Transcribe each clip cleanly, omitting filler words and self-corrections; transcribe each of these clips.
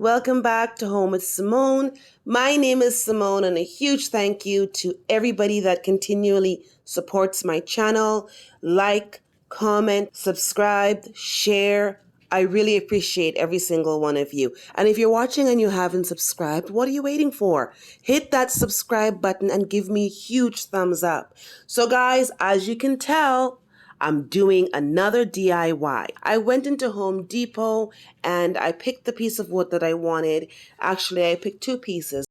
Welcome back to Home with Simone. My name is Simone, and a huge thank you to everybody that continually supports my channel. Like, comment, subscribe, share. I really appreciate every single one of you. And if you're watching and you haven't subscribed, what are you waiting for? Hit that subscribe button and give me a huge thumbs up. So guys, as you can tell, I'm doing another DIY. I went into Home Depot and I picked the piece of wood that I wanted. Actually, I picked two pieces.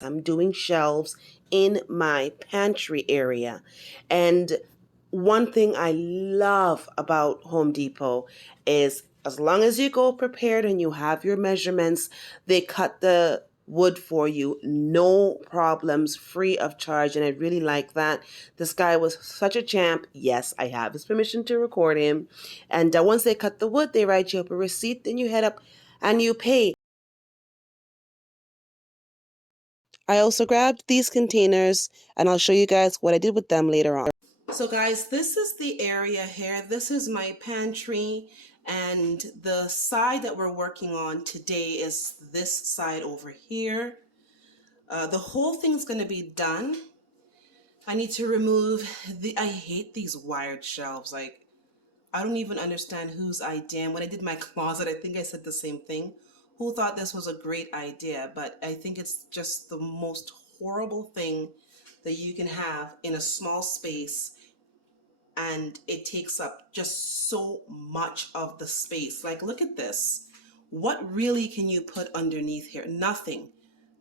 I'm doing shelves in my pantry area. And one thing I love about Home Depot is as long as you go prepared and you have your measurements, they cut the wood for you, no problems, free of charge. And I really like that. This guy was such a champ. Yes, I have his permission to record him. And once they cut the wood, they write you up a receipt, then you head up and you pay. I also grabbed these containers and I'll show you guys what I did with them later on. So guys, this is the area here. This is my pantry, and the side that we're working on today is this side over here. The whole thing's going to be done. I need to remove I hate these wired shelves. Like, I don't even understand whose idea. And when I did my closet, I think I said the same thing. Who thought this was a great idea? But I think it's just the most horrible thing that you can have in a small space, and it takes up just so much of the space. Like, look at this. What really can you put underneath here? Nothing,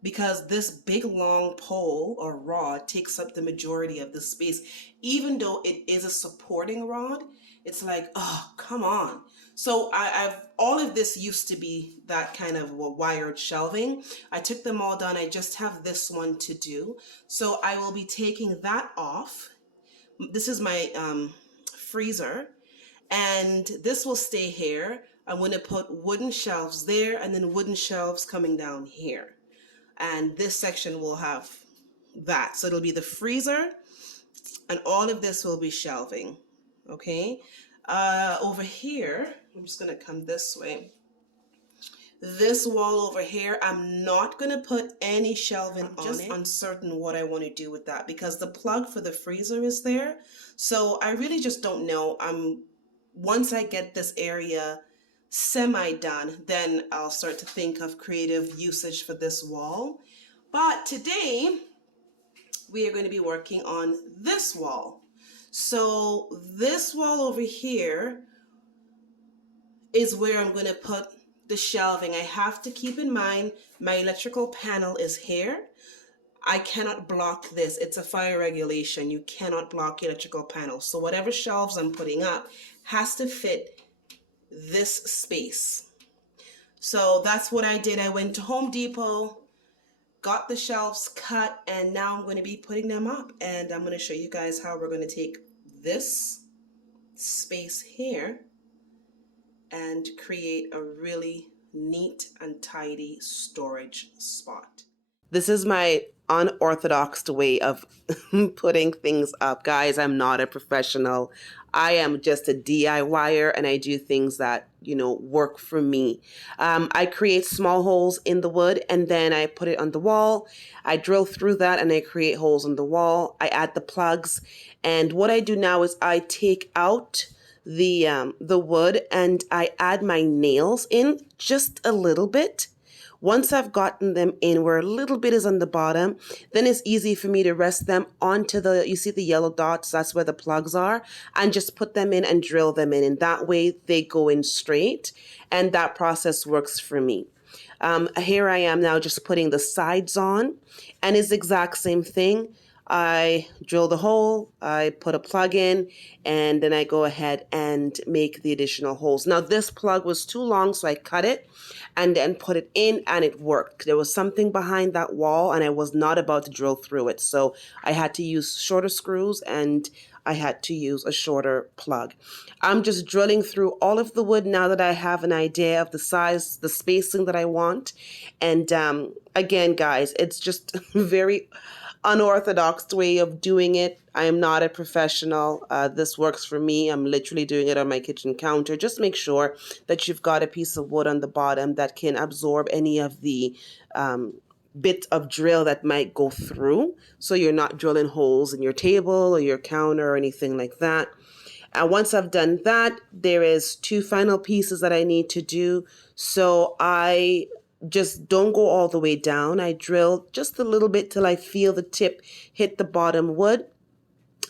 because this big long pole or rod takes up the majority of the space. Even though it is a supporting rod, it's like, oh, come on. So I've all of this used to be that kind of wired shelving. I took them all down. I just have this one to do. So I will be taking that off. This is my freezer, and this will stay here. I'm going to put wooden shelves there and then wooden shelves coming down here. And this section will have that. So it'll be the freezer, and all of this will be shelving. Okay. Over here, I'm just going to come this way. This wall over here, I'm not going to put any shelving on it. I'm just uncertain what I want to do with that because the plug for the freezer is there. So I really just don't know. Once I get this area semi-done, then I'll start to think of creative usage for this wall. But today, we are going to be working on this wall. So this wall over here is where I'm going to put the shelving. I have to keep in mind my electrical panel is here. I cannot block this. It's a fire regulation. You cannot block electrical panels. So whatever shelves I'm putting up has to fit this space. So that's what I did. I went to Home Depot, got the shelves cut, and now I'm going to be putting them up. And I'm going to show you guys how we're going to take this space here and create a really neat and tidy storage spot. This is my unorthodox way of putting things up. Guys, I'm not a professional. I am just a DIYer, and I do things that, work for me. I create small holes in the wood, and then I put it on the wall. I drill through that, and I create holes in the wall. I add the plugs, and what I do now is I take out the wood and I add my nails in just a little bit. Once I've gotten them in where a little bit is on the bottom, then it's easy for me to rest them onto you see the yellow dots, that's where the plugs are, and just put them in and drill them in. And that way they go in straight, and that process works for me. Here I am now just putting the sides on, and it's the exact same thing. I drill the hole, I put a plug in, and then I go ahead and make the additional holes. Now this plug was too long, so I cut it and then put it in, and it worked. There was something behind that wall, and I was not about to drill through it. So I had to use shorter screws, and I had to use a shorter plug. I'm just drilling through all of the wood now that I have an idea of the size, the spacing that I want. And again, guys, it's just very unorthodox way of doing it. I am not a professional. This works for me. I'm literally doing it on my kitchen counter. Just make sure that you've got a piece of wood on the bottom that can absorb any of the bit of drill that might go through. So you're not drilling holes in your table or your counter or anything like that. And once I've done that, there is 2 final pieces that I need to do. So I just don't go all the way down. I drill just a little bit till I feel the tip hit the bottom wood.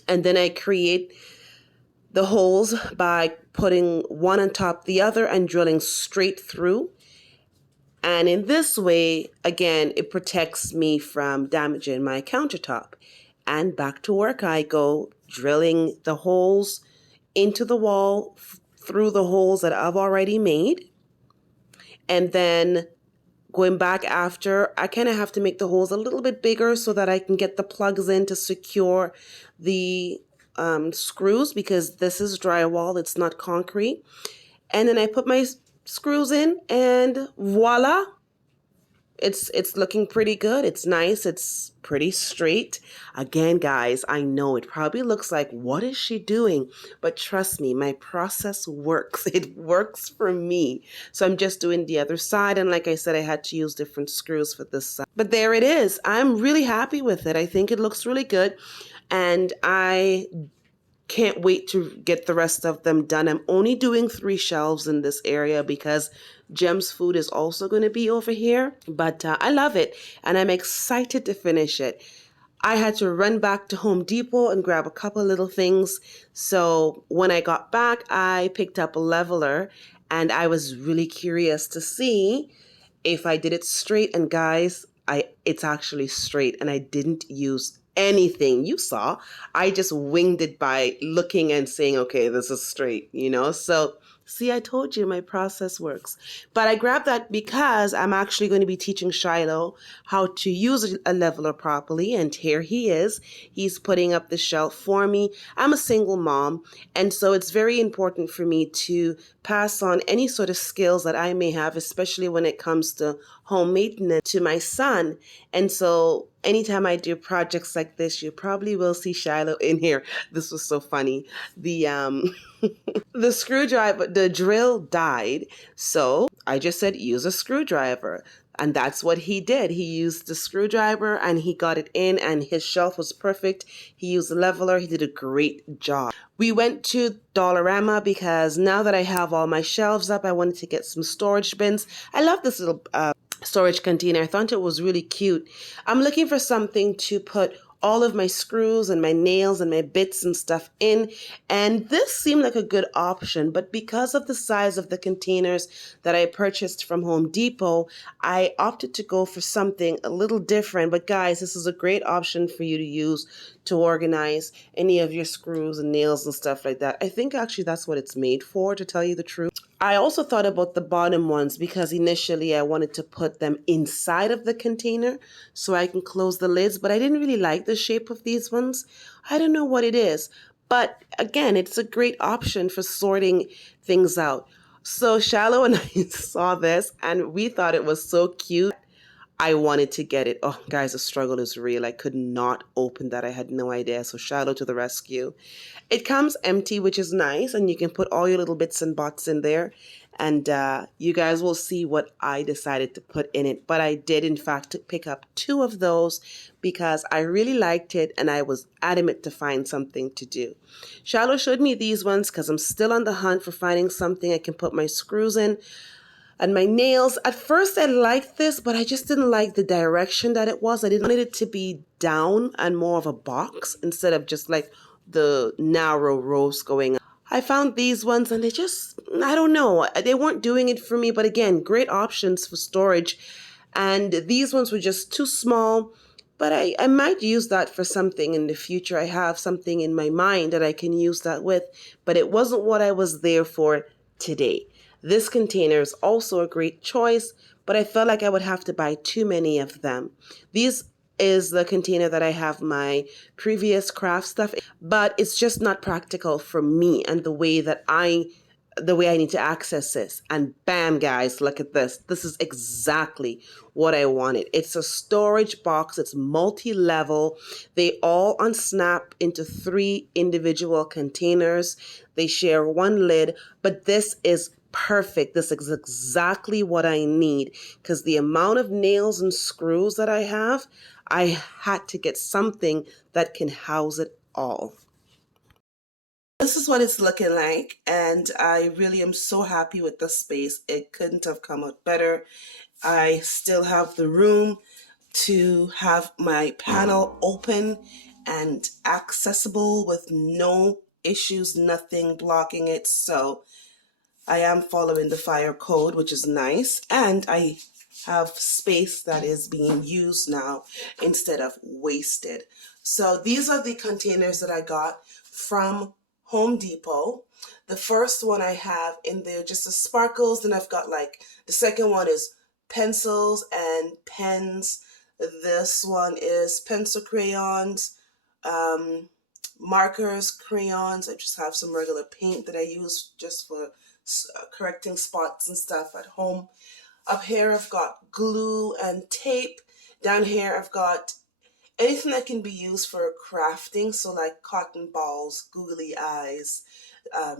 And then I create the holes by putting one on top of the other and drilling straight through. And in this way, again, it protects me from damaging my countertop. And back to work I go, drilling the holes into the wall through the holes that I've already made. And then going back after, I kind of have to make the holes a little bit bigger so that I can get the plugs in to secure the screws, because this is drywall, it's not concrete. And then I put my screws in and voila, it's looking pretty good. It's nice. It's pretty straight. Again, guys, I know it probably looks like, what is she doing? But trust me, my process works. It works for me. So I'm just doing the other side. And like I said, I had to use different screws for this side. But there it is. I'm really happy with it. I think it looks really good. And I can't wait to get the rest of them done. I'm only doing 3 shelves in this area because Jem's food is also going to be over here. But I love it and I'm excited to finish it. I had to run back to Home Depot and grab a couple little things. So when I got back, I picked up a leveler and I was really curious to see if I did it straight. And guys, it's actually straight and I didn't use anything. You saw, I just winged it by looking and saying, okay, this is straight, So see, I told you my process works. But I grabbed that because I'm actually going to be teaching Shiloh how to use a leveler properly. And here he is. He's putting up the shelf for me. I'm a single mom. And so it's very important for me to pass on any sort of skills that I may have, especially when it comes to home maintenance, to my son. And so anytime I do projects like this, you probably will see Shiloh in here. This was so funny. The screwdriver, the drill died. So I just said, use a screwdriver. And that's what he did. He used the screwdriver and he got it in and his shelf was perfect. He used the leveler. He did a great job. We went to Dollarama because now that I have all my shelves up, I wanted to get some storage bins. I love this little storage container. I thought it was really cute. I'm looking for something to put all of my screws and my nails and my bits and stuff in. And this seemed like a good option, but because of the size of the containers that I purchased from Home Depot, I opted to go for something a little different. But guys, this is a great option for you to use to organize any of your screws and nails and stuff like that. I think actually that's what it's made for, to tell you the truth. I also thought about the bottom ones because initially I wanted to put them inside of the container so I can close the lids, but I didn't really like the shape of these ones. I don't know what it is, but again, it's a great option for sorting things out. So Shiloh and I saw this and we thought it was so cute. I wanted to get it. Oh, guys, the struggle is real. I could not open that. I had no idea. So Shiloh to the rescue. It comes empty, which is nice. And you can put all your little bits and bots in there. And you guys will see what I decided to put in it. But I did, in fact, pick up 2 of those because I really liked it. And I was adamant to find something to do. Shiloh showed me these ones because I'm still on the hunt for finding something I can put my screws in. And my nails, at first I liked this, but I just didn't like the direction that it was. I didn't want it to be down and more of a box instead of just like the narrow rows going up. I found these ones and they just, I don't know, they weren't doing it for me. But again, great options for storage. And these ones were just too small. But I might use that for something in the future. I have something in my mind that I can use that with. But it wasn't what I was there for today. This container is also a great choice, but I felt like I would have to buy too many of them. This is the container that I have my previous craft stuff, but it's just not practical for me and the way that I the way I need to access this. And bam, guys, look at this. This is exactly what I wanted. It's a storage box. It's multi-level. They all unsnap into 3 individual containers. They share one lid, but this is perfect. This is exactly what I need because the amount of nails and screws that I had to get something that can house it all. This is what it's looking like, and I really am so happy with the space. It couldn't have come out better. I still have the room to have my panel open and accessible with no issues, nothing blocking it. So I am following the fire code, which is nice, and I have space that is being used now instead of wasted. So these are the containers that I got from Home Depot. The first one I have in there just the sparkles, then I've got like the second one is pencils and pens. This one is pencil crayons, markers, crayons. I just have some regular paint that I use just for correcting spots and stuff at home. Up here I've got glue and tape. Down here I've got anything that can be used for crafting, so like cotton balls, googly eyes,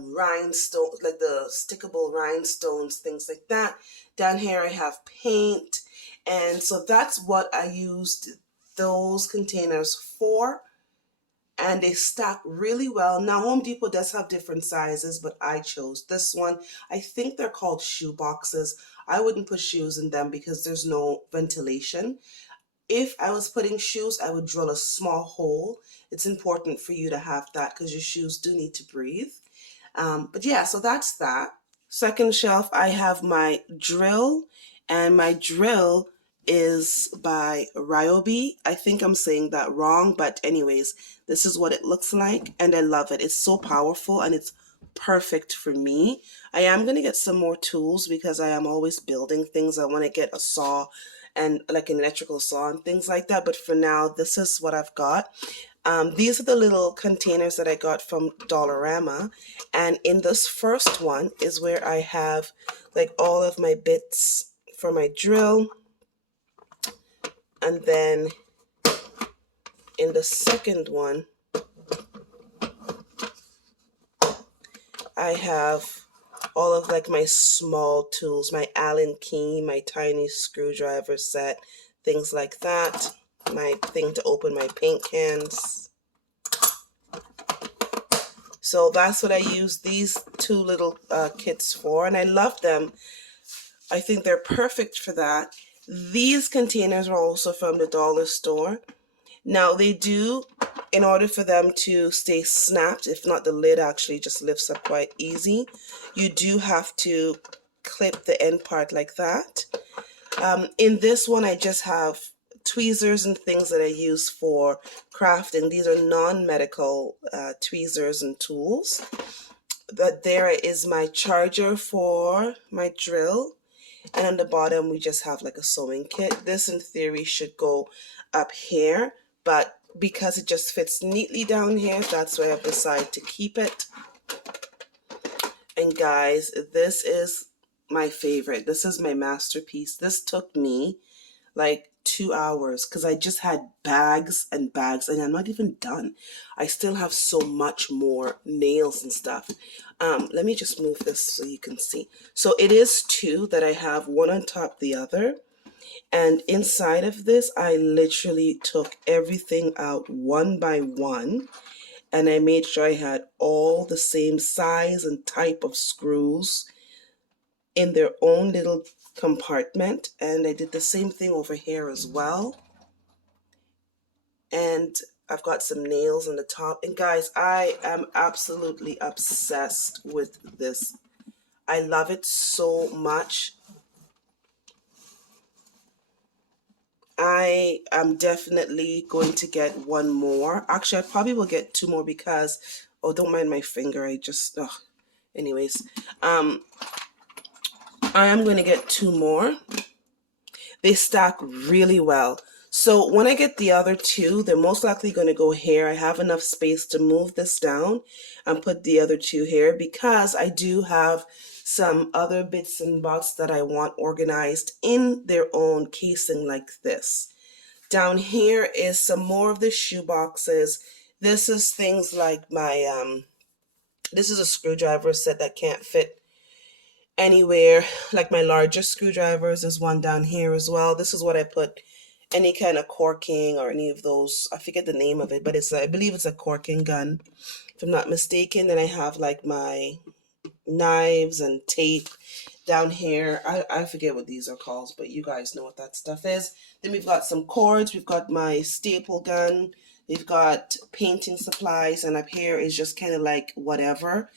rhinestone, like the stickable rhinestones, things like that. Down here I have paint, and so that's what I used those containers for, and they stack really well. Now Home Depot does have different sizes, but I chose this one. I think they're called shoe boxes. I wouldn't put shoes in them because there's no ventilation. If I was putting shoes, I would drill a small hole. It's important for you to have that because your shoes do need to breathe. But yeah, so that's that. Second shelf, I have my drill, and my drill is by Ryobi. I think I'm saying that wrong, but anyways, this is what it looks like, and I love it. It's so powerful, and it's perfect for me. I am going to get some more tools because I am always building things. I want to get a saw and like an electrical saw and things like that, but for now, this is what I've got. These are the little containers that I got from Dollarama, and in this first one is where I have like all of my bits for my drill, and then in the second one I have all of like my small tools, my Allen key, my tiny screwdriver set, things like that, my thing to open my paint cans. So that's what I use these 2 little kits for, and I love them. I think they're perfect for that. These containers are also from the dollar store. Now they do, in order for them to stay snapped, if not the lid actually just lifts up quite easy, you do have to clip the end part like that. In this one I just have tweezers and things that I use for crafting. These are non-medical tweezers and tools. But there is my charger for my drill, and on the bottom we just have like a sewing kit. This in theory should go up here, but because it just fits neatly down here, that's why I've decided to keep it. And guys, this is my favorite. This is my masterpiece. This took me like 2 hours because I just had bags and bags, and I'm not even done. I still have so much more nails and stuff. Let me just move this so you can see. So it is 2 that I have, one on top of the other. And inside of this, I literally took everything out one by one, and I made sure I had all the same size and type of screws in their own little compartment. And I did the same thing over here as well. And I've got some nails on the top. And guys, I am absolutely obsessed with this. I love it so much. I am definitely going to get one more. Actually, I probably will get 2 more because, oh, don't mind my finger. I just, anyways. I am going to get 2 more. They stack really well. So when I get the other two, they're most likely going to go here. I have enough space to move this down and put the other two here because I do have some other bits and bobs that I want organized in their own casing like this. Down here is some more of the shoe boxes. This is things like my, this is a screwdriver set that can't fit anywhere, like my larger screwdrivers. There's one down here as well. This is what I put any kind of corking or any of those. I forget the name of it, but I believe it's a corking gun, if I'm not mistaken. Then I have like my knives and tape down here. I forget what these are called, but you guys know what that stuff is. Then we've got some cords. We've got my staple gun. We've got painting supplies, and up here is just kind of like whatever.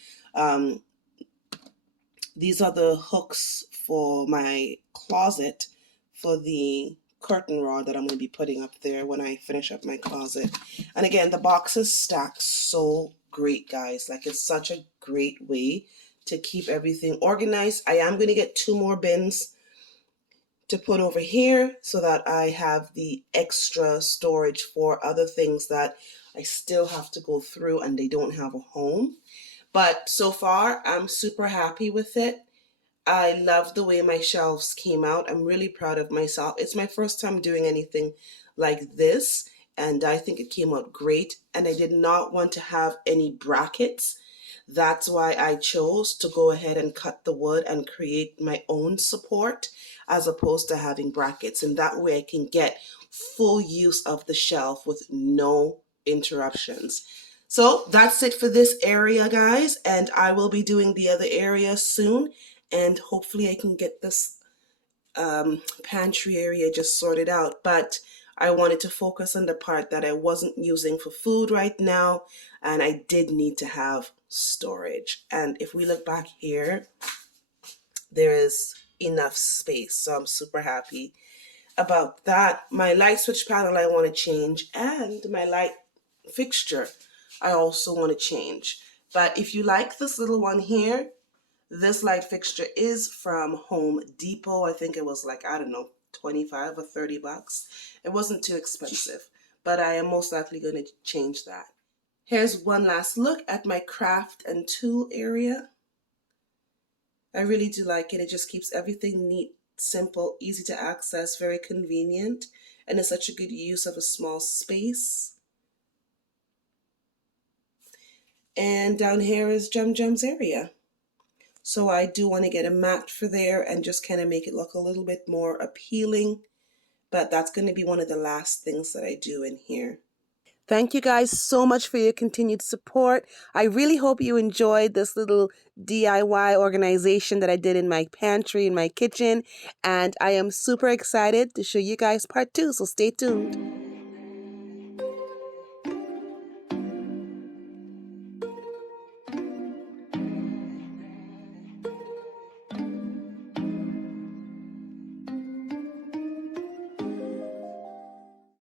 These are the hooks for my closet for the curtain rod that I'm going to be putting up there when I finish up my closet. And again, the boxes stack so great, guys. Like, it's such a great way to keep everything organized. I am going to get 2 more bins to put over here so that I have the extra storage for other things that I still have to go through and they don't have a home. But so far, I'm super happy with it. I love the way my shelves came out. I'm really proud of myself. It's my first time doing anything like this, and I think it came out great. And I did not want to have any brackets. That's why I chose to go ahead and cut the wood and create my own support as opposed to having brackets. And that way I can get full use of the shelf with no interruptions. So that's it for this area, guys, and I will be doing the other area soon, and hopefully I can get this pantry area just sorted out. But I wanted to focus on the part that I wasn't using for food right now, and I did need to have storage. And if we look back here, there is enough space, so I'm super happy about that. My light switch panel I want to change, and my light fixture I also want to change. But if you like this little one here, this light fixture is from Home Depot. I think it was like, I don't know, 25 or 30 bucks. It wasn't too expensive, but I am most likely going to change that. Here's one last look at my craft and tool area. I really do like it. It just keeps everything neat, simple, easy to access, very convenient, and it's such a good use of a small space. And down here is Jum's area. So I do want to get a mat for there and just kind of make it look a little bit more appealing. But that's going to be one of the last things that I do in here. Thank you guys so much for your continued support. I really hope you enjoyed this little DIY organization that I did in my pantry, in my kitchen. And I am super excited to show you guys part 2, so stay tuned.